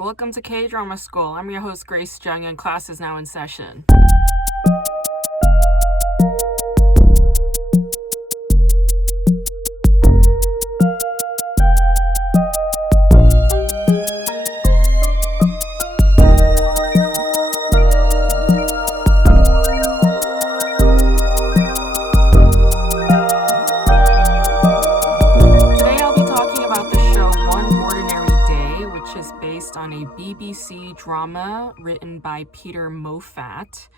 Welcome to K-Drama School. I'm your host, Grace Jung, and class is now in session. On a BBC drama written by Peter Moffat,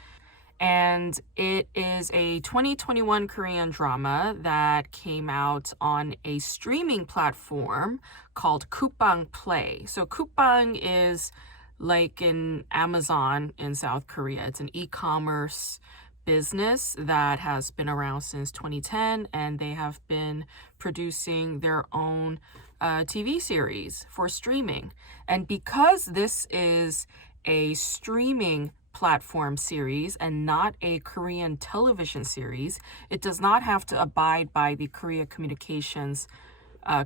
and it is a 2021 Korean drama that came out on a streaming platform called Coupang Play. So Coupang is like an Amazon in South Korea. It's an e-commerce business that has been around since 2010, and they have been producing their own TV series for streaming. And because this is a streaming platform series and not a Korean television series, it does not have to abide by the Korea Communications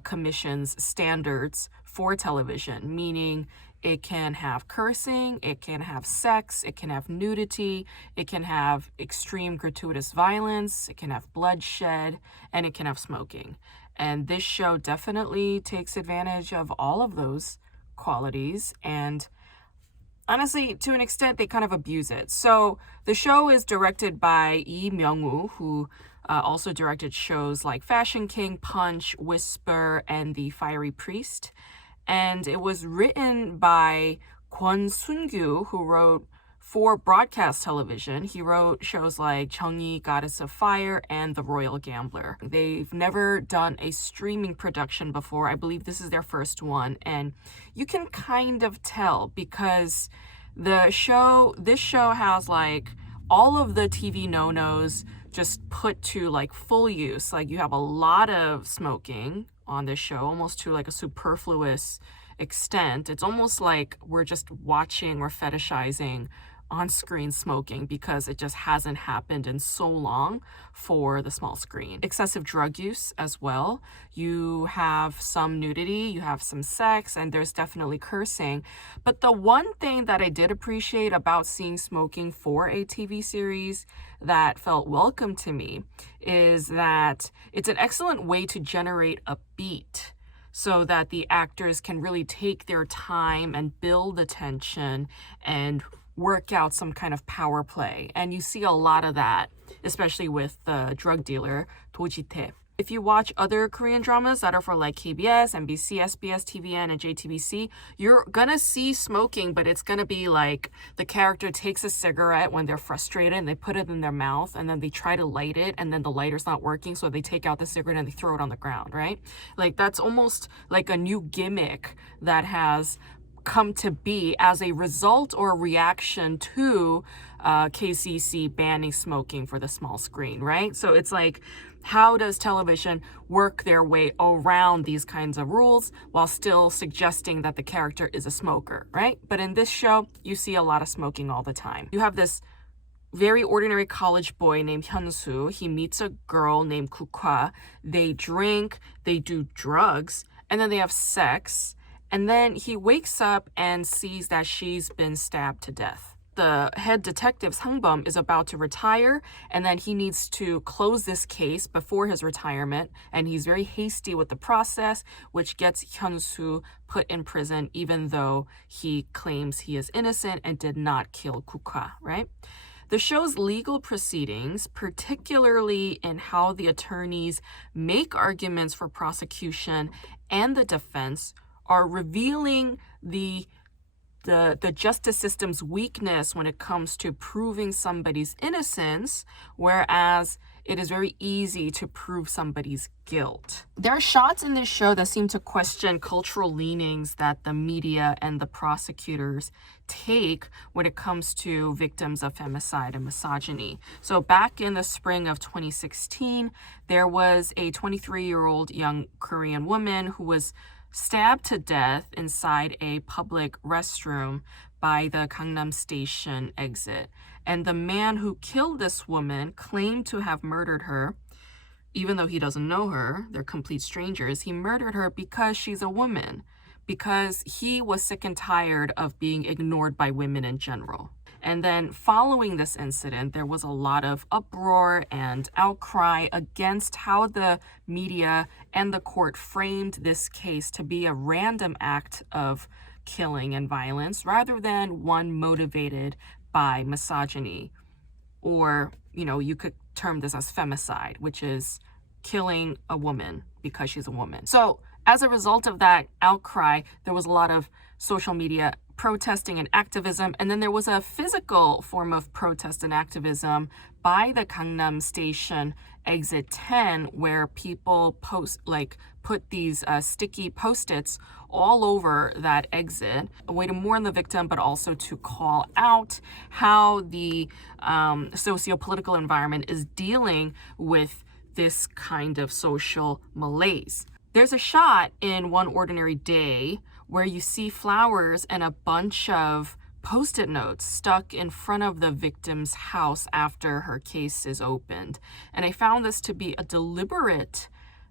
Commission's standards for television, meaning it can have cursing, it can have sex, it can have nudity, it can have extreme gratuitous violence, it can have bloodshed, and it can have smoking. And this show definitely takes advantage of all of those qualities. And honestly, to an extent, they kind of abuse it. So the show is directed by Lee Myung-woo, who also directed shows like Fashion King, Punch, Whisper, and The Fiery Priest. And it was written by Kwon Sun-gyu, who wrote for broadcast television. He wrote shows like Jeongyi, Goddess of Fire, and The Royal Gambler. They've never done a streaming production before. I believe this is their first one. And you can kind of tell because this show has like all of the TV no-nos just put to like full use. Like you have a lot of smoking on this show, almost to like a superfluous extent. It's almost like we're just watching or fetishizing on-screen smoking because it just hasn't happened in so long for the small screen. Excessive drug use as well. You have some nudity, you have some sex, and there's definitely cursing. But the one thing that I did appreciate about seeing smoking for a TV series that felt welcome to me is that it's an excellent way to generate a beat so that the actors can really take their time and build the tension and work out some kind of power play. And you see a lot of that, especially with the drug dealer, Do Ji-tae. If you watch other Korean dramas that are for like KBS, MBC, SBS, TVN, and JTBC, you're gonna see smoking, but it's gonna be like the character takes a cigarette when they're frustrated and they put it in their mouth and then they try to light it and then the lighter's not working, so they take out the cigarette and they throw it on the ground, right? Like that's almost like a new gimmick that has come to be as a result or a reaction to KCC banning smoking for the small screen, right? So it's like, how does television work their way around these kinds of rules while still suggesting that the character is a smoker, right? But in this show, you see a lot of smoking all the time. You have this very ordinary college boy named Hyun-soo. He meets a girl named Kukwa. They drink, they do drugs, and then they have sex. And then he wakes up and sees that she's been stabbed to death. The head detective, Sang-bum, is about to retire, and then he needs to close this case before his retirement, and he's very hasty with the process, which gets Hyun-soo put in prison, even though he claims he is innocent and did not kill Kukwa, right? The show's legal proceedings, particularly in how the attorneys make arguments for prosecution and the defense, are revealing the justice system's weakness when it comes to proving somebody's innocence, whereas it is very easy to prove somebody's guilt. There are shots in this show that seem to question cultural leanings that the media and the prosecutors take when it comes to victims of femicide and misogyny. So back in the spring of 2016, there was a 23-year-old young Korean woman who was stabbed to death inside a public restroom by the Gangnam Station exit. And the man who killed this woman claimed to have murdered her, even though he doesn't know her, they're complete strangers. He murdered her because she's a woman. because he was sick and tired of being ignored by women in general. And then following this incident, there was a lot of uproar and outcry against how the media and the court framed this case to be a random act of killing and violence rather than one motivated by misogyny. Or, you could term this as femicide, which is killing a woman because she's a woman. So as a result of that outcry, there was a lot of social media protesting and activism. And then there was a physical form of protest and activism by the Gangnam Station exit 10, where people put these sticky post-its all over that exit, a way to mourn the victim, but also to call out how the socio-political environment is dealing with this kind of social malaise. There's a shot in One Ordinary Day where you see flowers and a bunch of post-it notes stuck in front of the victim's house after her case is opened. And I found this to be a deliberate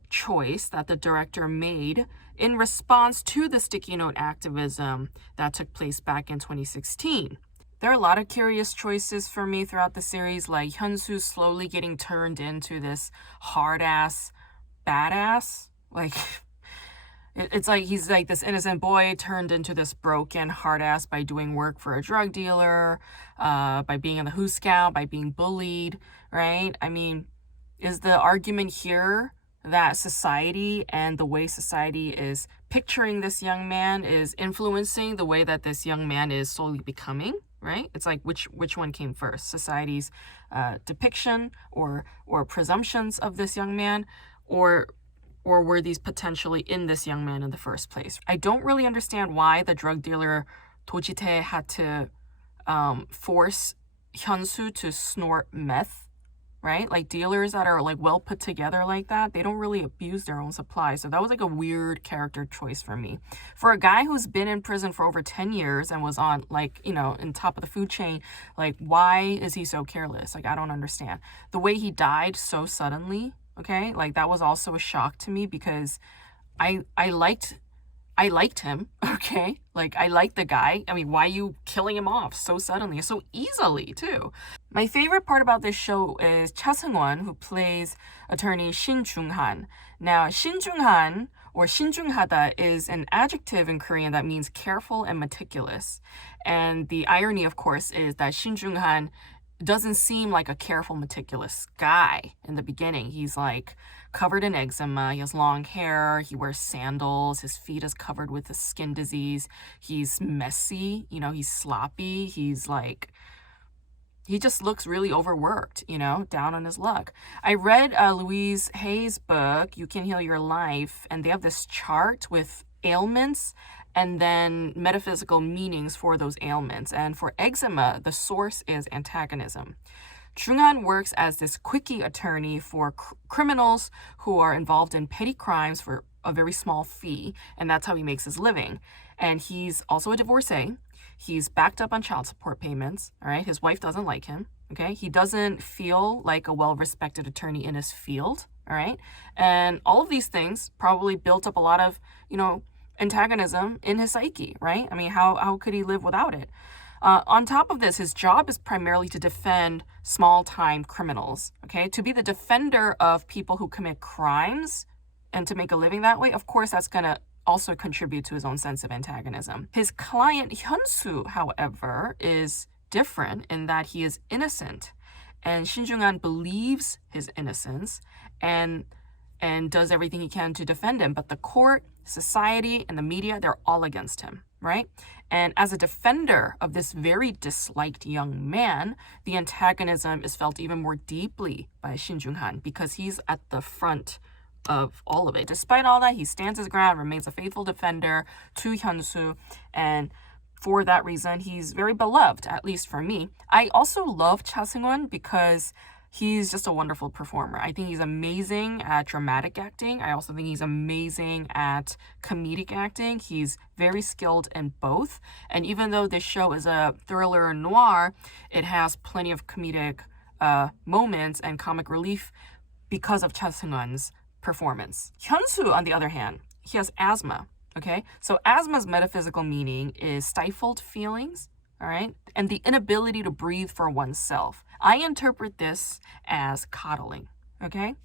choice that the director made in response to the sticky note activism that took place back in 2016. There are a lot of curious choices for me throughout the series, like Hyunsu slowly getting turned into this hard-ass badass. It's like he's like this innocent boy turned into this broken hard ass by doing work for a drug dealer, by being in the Who Scout, by being bullied, right? I mean, is the argument here that society and the way society is picturing this young man is influencing the way that this young man is slowly becoming, right? It's like which one came first? Society's depiction or presumptions of this young man, or were these potentially in this young man in the first place? I don't really understand why the drug dealer Dojite had to force Hyunsu to snort meth, right? Like dealers that are like well put together like that, they don't really abuse their own supply. So that was like a weird character choice for me. For a guy who's been in prison for over 10 years and was on in top of the food chain, like why is he so careless? Like I don't understand. The way he died so suddenly, okay, like that was also a shock to me because I liked him, okay? Like I liked the guy. I mean, why are you killing him off so suddenly, so easily too? My favorite part about this show is Cha Seung-won, who plays attorney Shin Jung-han. Now, Shin Jung-han or 신중하다 is an adjective in Korean that means careful and meticulous. And the irony, of course, is that Shin Jung-han doesn't seem like a careful, meticulous guy in the beginning. He's like covered in eczema, he has long hair, he wears sandals, his feet is covered with a skin disease, he's messy, he's sloppy, he just looks really overworked, down on his luck. I read Louise Hay's book, You Can Heal Your Life, and they have this chart with ailments and then metaphysical meanings for those ailments. And for eczema, the source is antagonism. Jung-han works as this quickie attorney for criminals who are involved in petty crimes for a very small fee, and that's how he makes his living. And he's also a divorcee. He's backed up on child support payments, all right? His wife doesn't like him, okay? He doesn't feel like a well-respected attorney in his field, all right? And all of these things probably built up a lot of, antagonism in his psyche, right? I mean, how could he live without it? On top of this, his job is primarily to defend small-time criminals, okay? To be the defender of people who commit crimes and to make a living that way, of course, that's going to also contribute to his own sense of antagonism. His client, Hyunsu, however, is different in that he is innocent. And Shin Jung-han believes his innocence and does everything he can to defend him. But the court, society, and the media, they're all against him, right? And as a defender of this very disliked young man, the antagonism is felt even more deeply by Shin Jung-han because he's at the front of all of it. Despite all that, he stands his ground, remains a faithful defender to Hyunsu, and for that reason, he's very beloved, at least for me. I also love Cha Seung-won because he's just a wonderful performer. I think he's amazing at dramatic acting. I also think he's amazing at comedic acting. He's very skilled in both. And even though this show is a thriller noir, it has plenty of comedic moments and comic relief because of Cha Seung-won's performance. Hyunsu, on the other hand, he has asthma. Okay, so asthma's metaphysical meaning is stifled feelings, all right, and the inability to breathe for oneself. I interpret this as coddling, okay?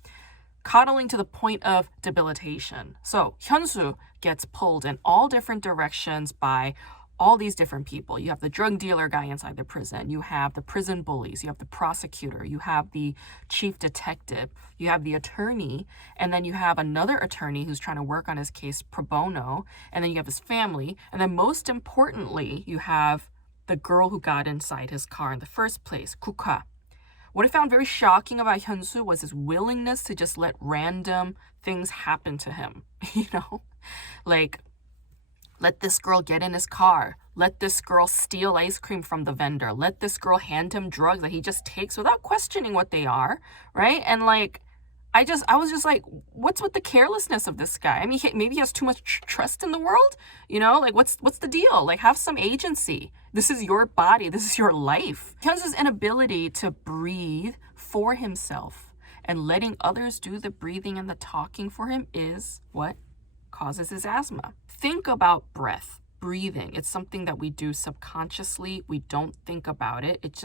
Coddling to the point of debilitation. So Hyunsu gets pulled in all different directions by all these different people. You have the drug dealer guy inside the prison. You have the prison bullies. You have the prosecutor. You have the chief detective. You have the attorney. And then you have another attorney who's trying to work on his case pro bono. And then you have his family. And then most importantly, you have the girl who got inside his car in the first place, Kuka. What I found very shocking about Hyunsu was his willingness to just let random things happen to him. Like, let this girl get in his car. Let this girl steal ice cream from the vendor. Let this girl hand him drugs that he just takes without questioning what they are, right? And like, I was just like, what's with the carelessness of this guy? I mean, maybe he has too much trust in the world, like what's the deal? Like, have some agency. This is your body. This is your life. Hyunsu's inability to breathe for himself and letting others do the breathing and the talking for him is what causes his asthma. Think about breath, breathing. It's something that we do subconsciously. We don't think about it. It's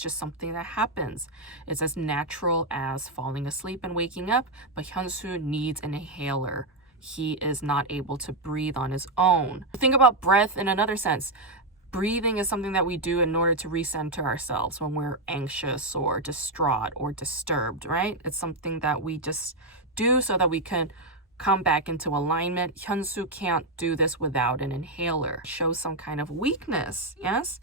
just something that happens. It's as natural as falling asleep and waking up, but Hyunsu needs an inhaler. He is not able to breathe on his own. Think about breath in another sense. Breathing is something that we do in order to recenter ourselves when we're anxious or distraught or disturbed, right? It's something that we just do so that we can come back into alignment. Hyunsu can't do this without an inhaler. Shows some kind of weakness, yes?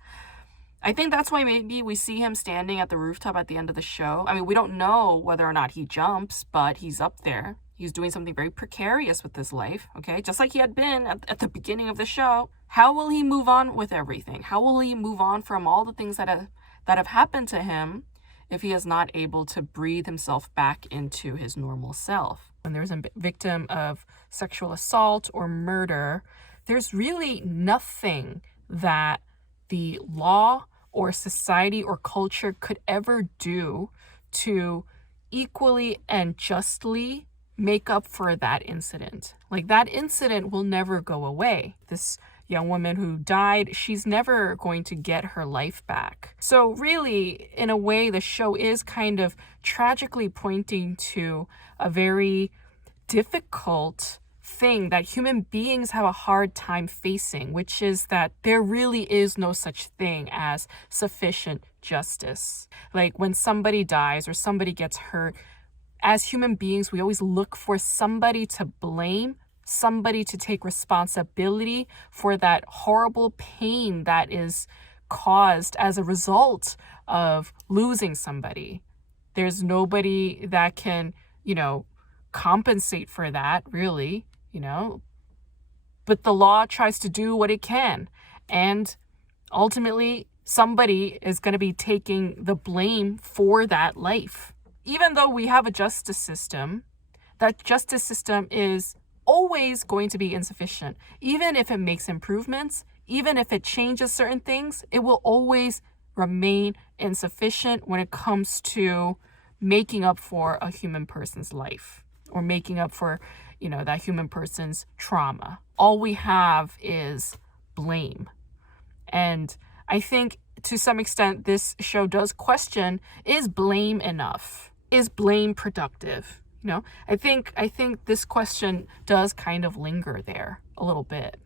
I think that's why maybe we see him standing at the rooftop at the end of the show. I mean, we don't know whether or not he jumps, but he's up there. He's doing something very precarious with his life, okay? Just like he had been at the beginning of the show. How will he move on with everything? How will he move on from all the things that have happened to him if he is not able to breathe himself back into his normal self? When there's a victim of sexual assault or murder, there's really nothing that the law or society or culture could ever do to equally and justly make up for that incident. Like, that incident will never go away. This young woman who died, she's never going to get her life back. So really, in a way, the show is kind of tragically pointing to a very difficult thing that human beings have a hard time facing, which is that there really is no such thing as sufficient justice. Like, when somebody dies or somebody gets hurt, as human beings, we always look for somebody to blame, somebody to take responsibility for that horrible pain that is caused as a result of losing somebody. There's nobody that can, compensate for that, really, But the law tries to do what it can. And ultimately, somebody is going to be taking the blame for that life. Even though we have a justice system, that justice system is always going to be insufficient. Even if it makes improvements, even if it changes certain things, it will always remain insufficient when it comes to making up for a human person's life or making up for, that human person's trauma. All we have is blame. And I think to some extent, this show does question, is blame enough? Is blame productive? I think this question does kind of linger there a little bit.